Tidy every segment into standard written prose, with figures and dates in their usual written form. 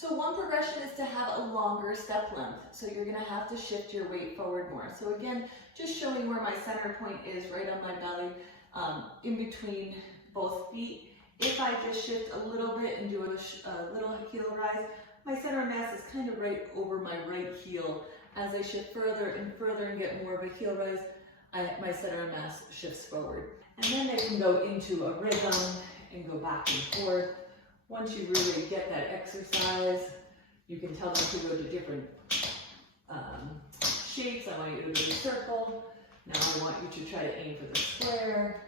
So one progression is to have a longer step length. So you're gonna have to shift your weight forward more. So again, just showing where my center point is right on my belly, in between both feet. If I just shift a little bit and do a little heel rise, my center of mass is kind of right over my right heel. As I shift further and get more of a heel rise, my center of mass shifts forward. And then they can go into a rhythm and go back and forth. Once you really get that exercise, you can tell them to go to different shapes. I want you to go to the circle. Now I want you to try to aim for the square.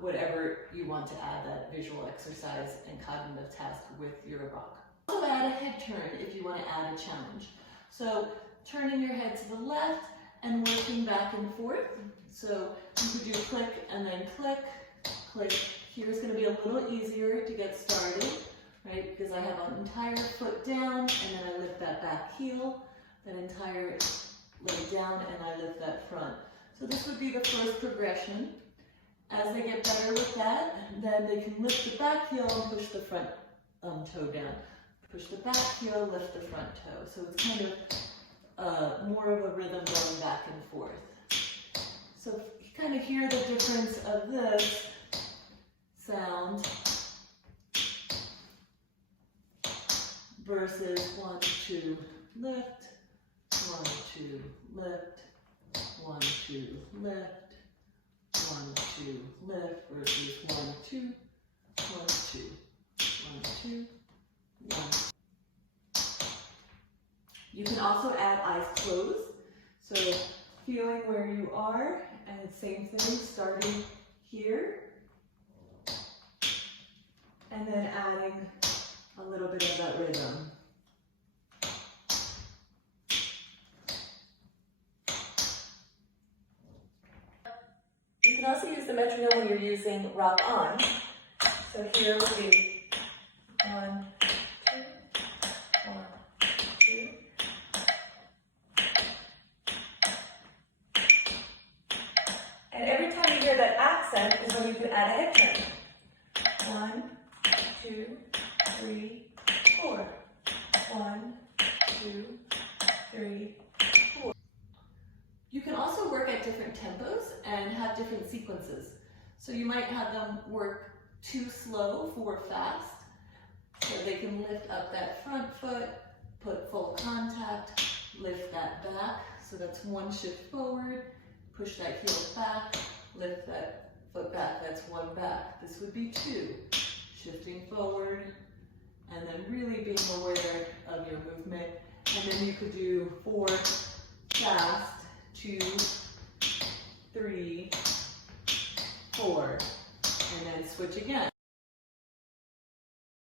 Whatever you want to add that visual exercise and cognitive task with your rock. Also add a head turn if you want to add a challenge. So turning your head to the left and working back and forth. So you could do click and then click, click. Here's going to be a little easier to get started, right? Because I have an entire foot down and then I lift that back heel, that entire leg down, and I lift that front. So this would be the first progression. As they get better with that, then they can lift the back heel and push the front toe down. Push the back heel, lift the front toe. So it's kind of more of a rhythm going back and forth. So you kind of hear the difference of this sound versus 1, 2, lift, 1, 2, lift, 1, 2, lift, 1, 2, lift versus 1, 2, 1, 2, 1, 2, 1. You can also add eyes closed. So feeling where you are, and same thing, starting here, and then adding a little bit of that rhythm. You can also use the metronome when you're using rock on. So here would be 1, 2, 1, 2. And every time you hear that accent is when you can add a head turn. 1, 2, 3, 4. 1, 2, 3, 4. You can also work at different tempos and have different sequences. So you might have them work 2 slow, 4 fast. So they can lift up that front foot, put full contact, lift that back. So that's 1 shift forward, push that heel back, lift that foot back, that's 1 back. This would be 2, shifting forward, and then really being aware of your movement. And then you could do 4 fast, 2, 3, 4, and then switch again.